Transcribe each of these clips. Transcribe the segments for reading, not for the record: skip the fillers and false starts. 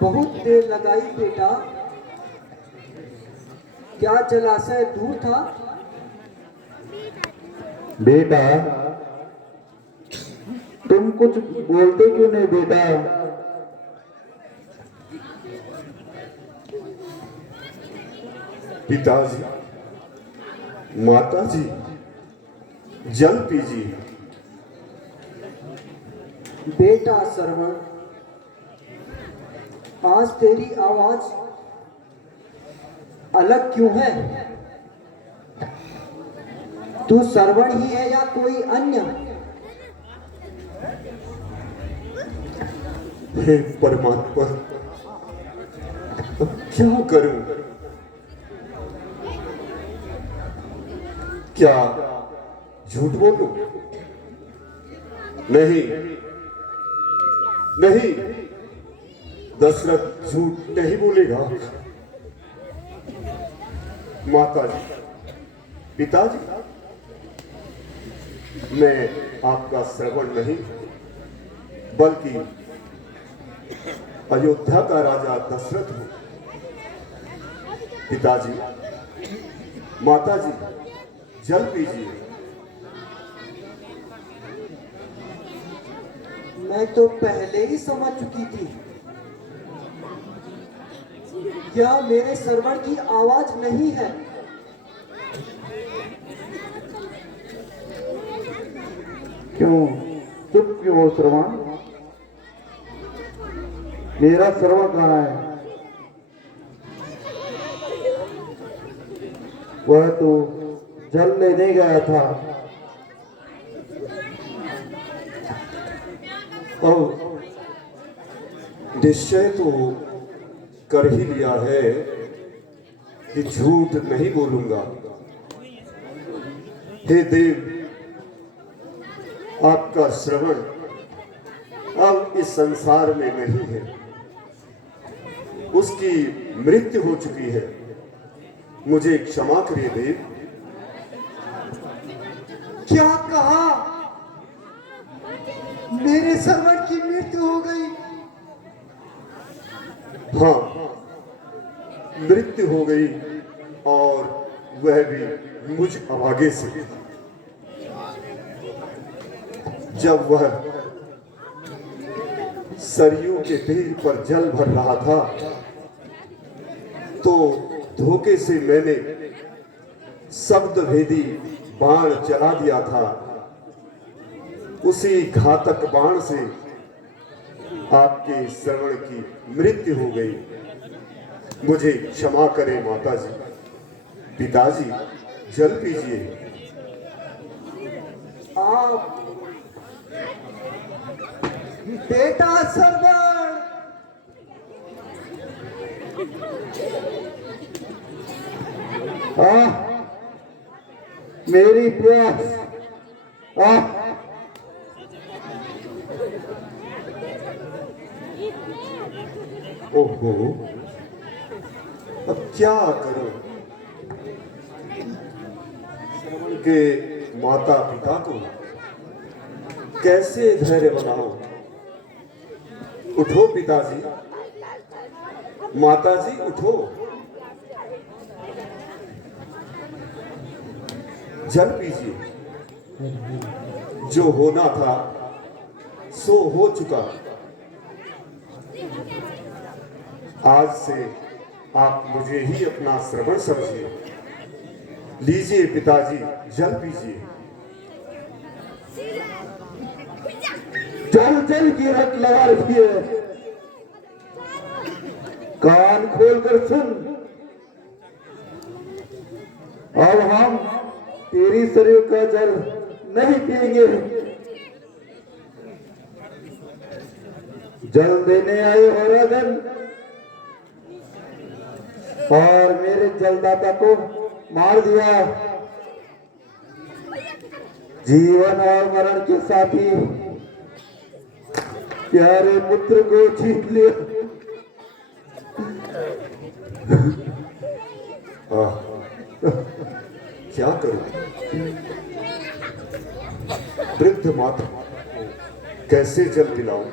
बहुत देर लगाई बेटा। क्या जलाशय दूर था? बेटा तुम कुछ बोलते क्यों नहीं बेटा? पिताजी, माताजी, जल पीजिए। बेटा श्रवण, आज तेरी आवाज अलग क्यों है? तू श्रवण ही है या कोई अन्य? हे परमात्मा, अब क्या करूं? क्या झूठ बोलूं? नहीं नहीं, दशरथ झूठ नहीं बोलेगा। माताजी, पिताजी, मैं आपका श्रवण नहीं बल्कि अयोध्या का राजा दशरथ हूं। पिताजी, माताजी, जल पीजिए। मैं तो पहले ही समझ चुकी थी। यह मेरे श्रवण की आवाज नहीं है। क्यों चुप क्यों हो श्रवण? मेरा श्रवण कहाँ है? वह तो जल लेने गया था। और निश्चय तो कर ही लिया है कि झूठ नहीं बोलूंगा। हे देव, आपका श्रवण अब इस संसार में नहीं है। उसकी मृत्यु हो चुकी है। मुझे क्षमा करिए देव। क्या कहा? मेरे श्रवण की मृत्यु हो गई? हाँ, मृत्यु हो गई, और वह भी मुझ अभागे से। जब वह सरयू के तीर पर जल भर रहा था तो धोखे से मैंने शब्द भेदी बाण चला दिया था। उसी घातक बाण से आपके श्रवण की मृत्यु हो गई। मुझे क्षमा करें माताजी। पिताजी, जल पीजिए। आप बेटा श्रवण, मेरी प्यास। ओहो, अब क्या करूं? श्रवण के माता पिता को कैसे धैर्य बनाऊं? उठो पिताजी, माताजी उठो, जल पीजिए। जो होना था सो हो चुका। आज से आप मुझे ही अपना श्रवण समझिए। लीजिए पिताजी, जल पीजिए। जल जल की रट लगा रखी है। कान खोलकर सुन। अब हम तेरी शरीर का जल नहीं पिएंगे। जल देने आए हो राजन, और मेरे जलदाता को मार दिया। जीवन और मरण के साथी प्यारे पुत्र को छीन लिया। क्या करूं? वृद्ध माता कैसे जल पिलाऊं?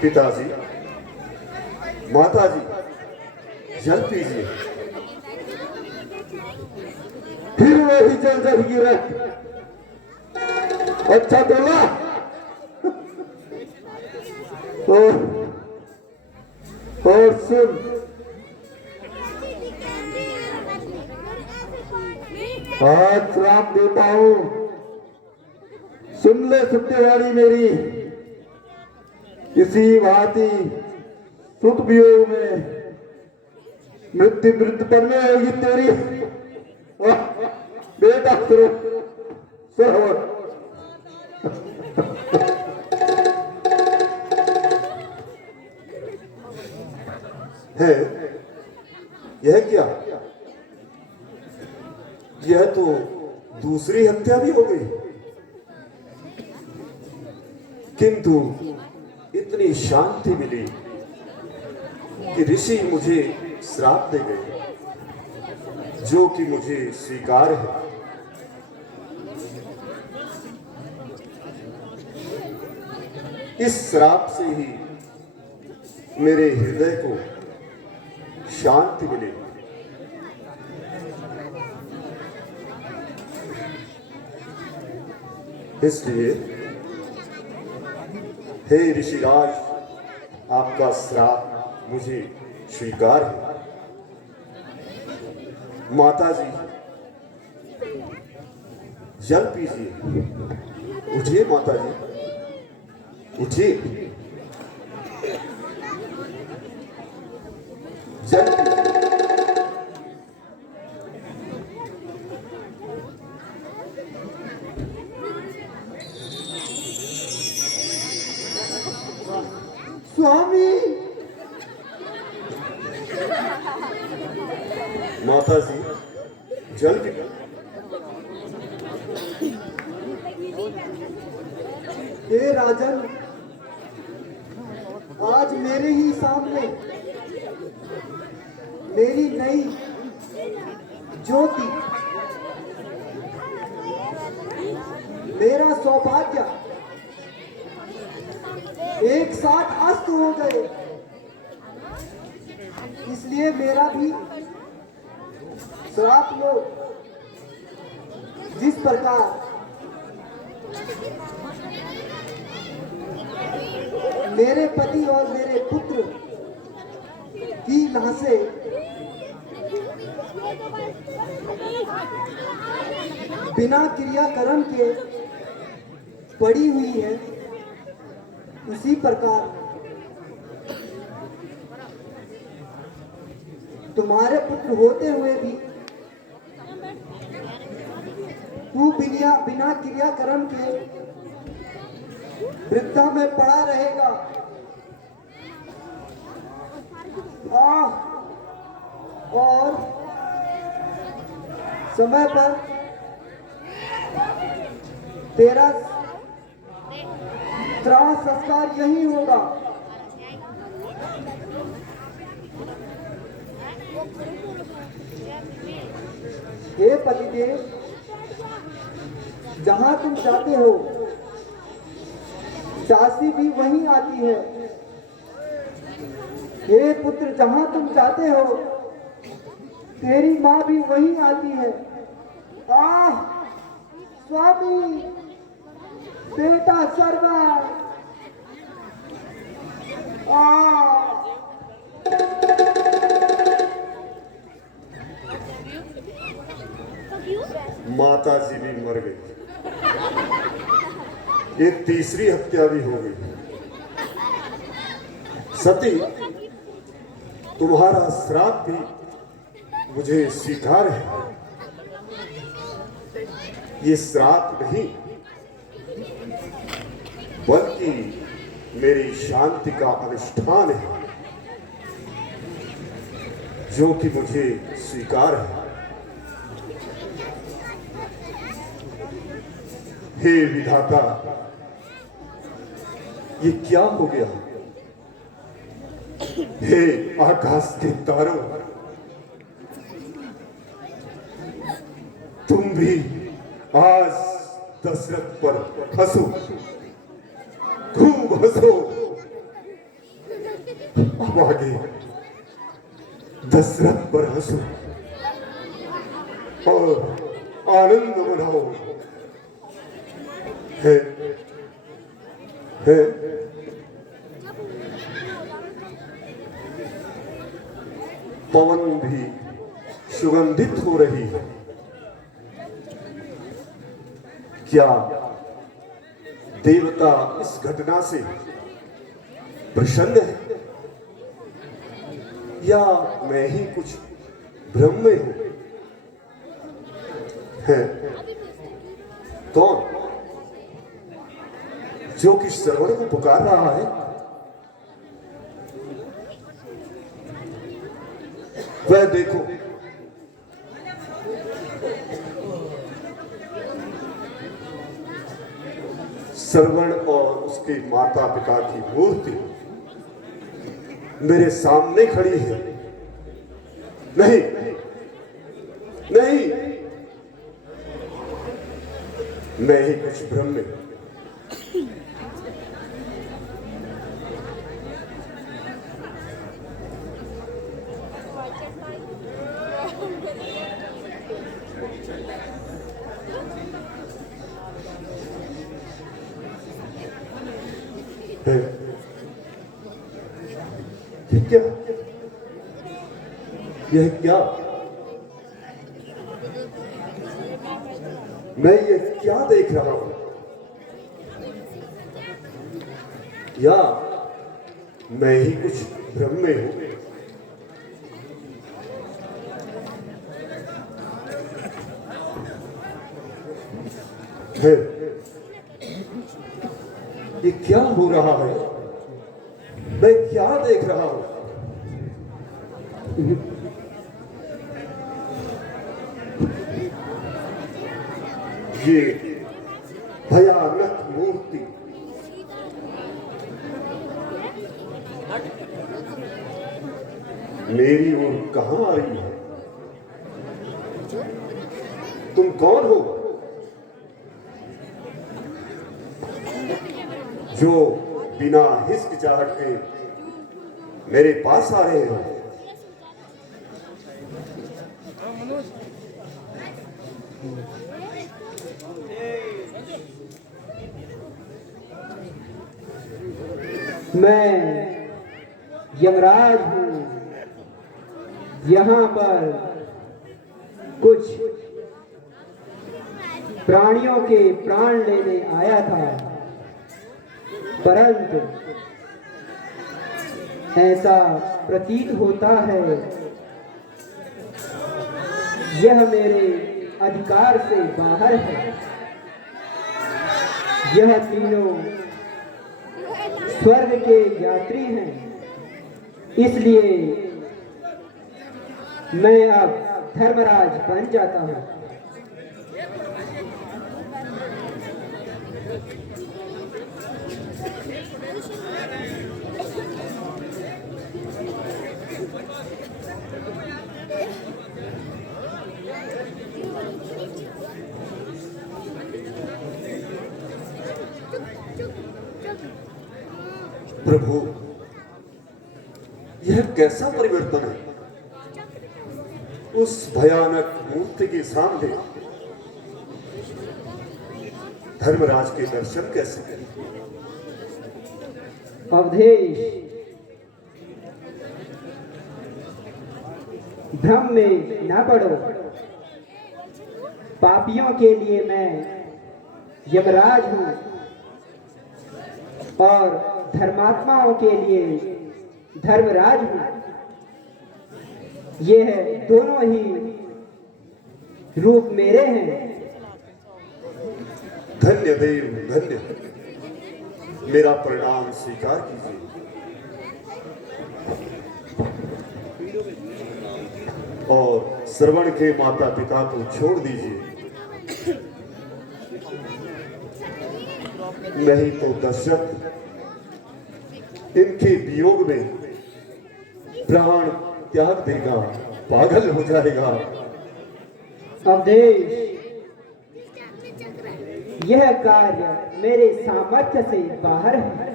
पिताजी, माता जी, जल पीजिए। फिर वही जल गिरा। अच्छा बोला। और सुन, आज श्राप देता हूं, सुन ले सत्यवाणी मेरी। इसी भांति सुत वियोग में मृत्यु विरुद्ध पन्ने होगी तेरी। बेटा सरोवर है यह क्या? यह तो दूसरी हत्या भी हो गई, किंतु इतनी शांति मिली कि ऋषि मुझे श्राप दे गए, जो कि मुझे स्वीकार है। इस श्राप से ही मेरे हृदय को शांति मिली। इसलिए हे ऋषिराज, आपका श्राप मुझे स्वीकार है। माता जी, जल पीजिए। उठिए माता जी, उठिए, जल पीजिए। स्वामी, माता जी, जल पी। हे राजन, आज मेरे ही सामने मेरी नई ज्योति, मेरा सौभाग्य एक साथ अस्त हो गए। इसलिए मेरा भी श्राप लो। जिस प्रकार मेरे पति और मेरे पुत्र की लाशें बिना क्रियाकर्म के पड़ी हुई है, उसी प्रकार तुम्हारे पुत्र होते हुए भी तू बिना क्रियाकर्म के वृद्धा में पड़ा रहेगा। और समय पर तेरा श्राद्ध संस्कार यही होगा। हे पतिदेव, जहां तुम जाते हो दासी भी वहीं आती है। हे पुत्र, जहां तुम जाते हो तेरी माँ भी वहीं आती है। स्वामी, बेटा सर्वर, माता जी भी मर गई, ये तीसरी हत्या भी हो गई। सती, तुम्हारा श्राप भी मुझे स्वीकार है। ये श्राप नहीं, बल्कि मेरी शांति का अनुष्ठान है, जो कि मुझे स्वीकार है। हे विधाता, ये क्या हो गया? हे आकाश के तारों, तुम भी आज दशरथ पर हंसो, खूब हंसो। अब आगे दशरथ पर हंसो और आनंद मनाओ। है पवन भी सुगंधित हो रही है। क्या देवता इस घटना से प्रसन्न है या मैं ही कुछ भ्रम में हूं? है कौन जो कि श्रवण को पुकार रहा है? वह देखो, श्रवण और उसके माता पिता की मूर्ति मेरे सामने खड़ी है। नहीं नहीं, मैं ही कुछ भ्रम में हूं। यह क्या मैं ये क्या देख रहा हूं? या मैं ही कुछ भ्रम में हूं? है ये क्या हो रहा है? मैं क्या देख रहा हूं? ये भयानक मूर्ति मेरी ओर कहां आ रही है? तुम कौन हो जो बिना हिचकिचाहट के मेरे पास आ रहे हो? मैं यमराज हूं। यहाँ पर कुछ प्राणियों के प्राण लेने आया था, परंतु ऐसा प्रतीत होता है यह मेरे अधिकार से बाहर है। यह तीनों स्वर्ग के यात्री हैं, इसलिए मैं अब धर्मराज बन जाता हूं। प्रभु, यह कैसा परिवर्तन है? उस भयानक मूर्ति के सामने धर्मराज के दर्शन कैसे करें? अवधेश, भ्रम में न पड़ो। पापियों के लिए मैं यमराज हूं और धर्मात्माओं के लिए धर्मराज हूं। ये है दोनों ही रूप मेरे हैं। धन्य देव, धन्य। मेरा प्रणाम स्वीकार कीजिए। और श्रवण के माता पिता को छोड़ दीजिए, नहीं तो दशरथ इनके वियोग में प्राण त्याग देगा, पागल हो जाएगा। अवधेश, यह कार्य मेरे सामर्थ्य से बाहर है।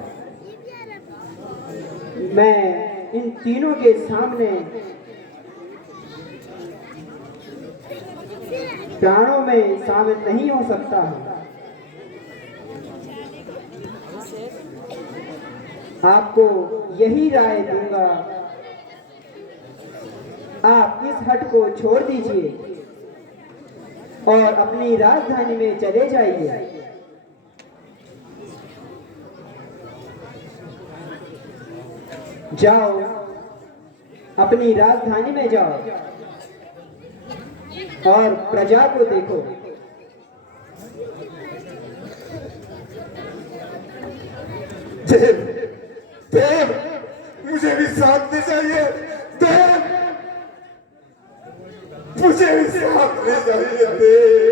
मैं इन तीनों के सामने प्राणों में शामिल नहीं हो सकता है। आपको यही राय दूंगा, आप इस हट को छोड़ दीजिए और अपनी राजधानी में चले जाइए। जाओ, अपनी राजधानी में जाओ और प्रजा को देखो। देव, देव, मुझे भी साथ ले जाइए। देव, मुझे भी साथ ले जाइए। देव।